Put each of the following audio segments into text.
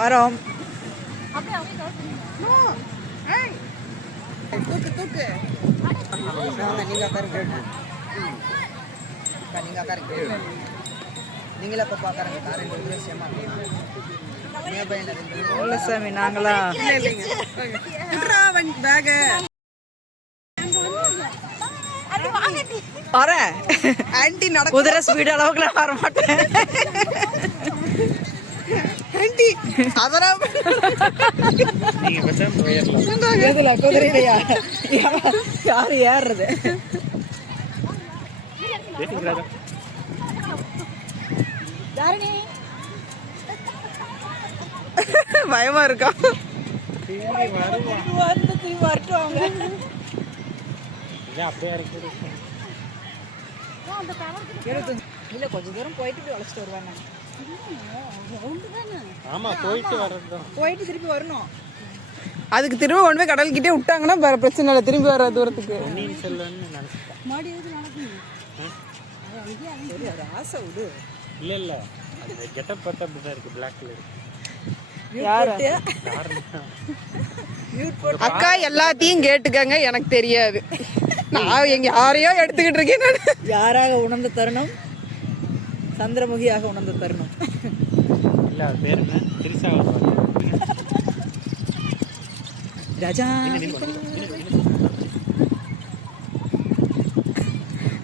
வரோம். தூக்கு தூக்கு நீங்க உட்காருங்க. நீங்க உட்காருங்க. நீங்களே இப்போ பார்க்குறாங்க கார் ரெண்டு விஷயமா இல்லை சாமி நாங்களா பேக வரேன். ஆன்டி நட குதிரை ஸ்பீடு அளவுக்கு நான் வர மாட்டேன். ஆன்டி அதெல்லாம் எதுல குதிரையா யாரு ஏறுறது? பயமா இருக்கா? திரும்பி வரட்டும் அவங்க. இல்ல கொஞ்ச தூரம் போயிட்டு போய் அழைச்சிட்டு வருவாங்க. போயிட்டு திருப்பி வரணும். அதுக்கு திரும்ப கொண்டு போய் கடல்கிட்டே விட்டாங்கன்னா பிரச்சனை இல்லை. திரும்பி வர தூரத்துக்கு ஆசை விடு. இல்ல இல்ல அந்த கெட்டப் பார்த்தா அப்படிதான் இருக்கு. Black colour. அக்கா எல்லாத்தையும் கேட்டுக்கங்க, எனக்கு தெரியாது. நான் எங்க யாரையோ எடுத்துக்கிட்டு இருக்கேன். யாராக உணர்ந்த தருணம்? சந்திரமுகியாக உணர்ந்த தருணம். இல்ல அது பேர் என்ன? திரிசா ராஜா.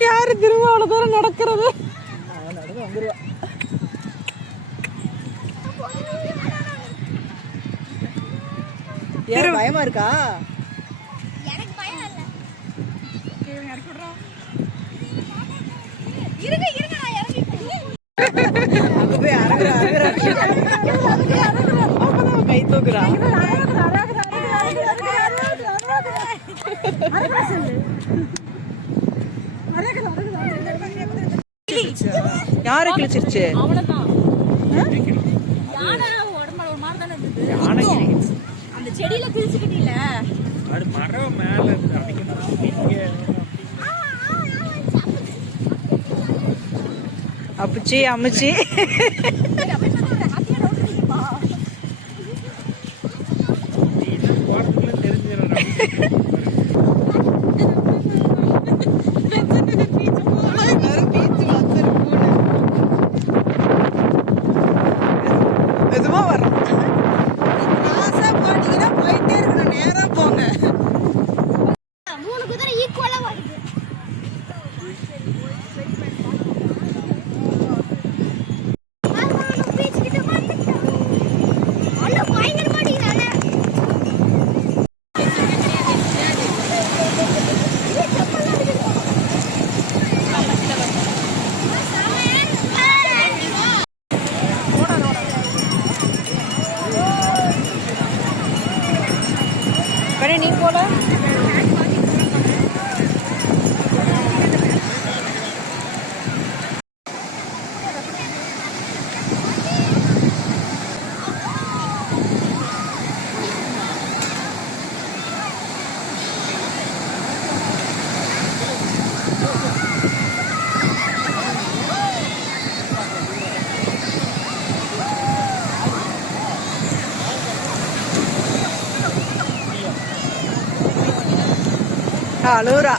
யாரு திரும்ப அவ்வளவு தூரம் நடக்கிறது? நடந்து வந்துருவா. ஏன் பயமா இருக்கா? எனக்கு பயம் இல்ல. இருங்க இருங்க நான் இறங்கிட்டேன். அங்க போய் அரகுற கை தூக்குறா. யாரை கிழிச்சிருச்சு? அந்த செடியில கிழிச்சுக்கிட்டீல அது மரம் மேல இருந்து அப்பிச்சி அமிச்சி எதுவா வரும். போயிட்டே இருக்கணும். நேரா போங்க. 3 குதிரை ஈக்குவலா வருது. நீ போல அழுவுறா.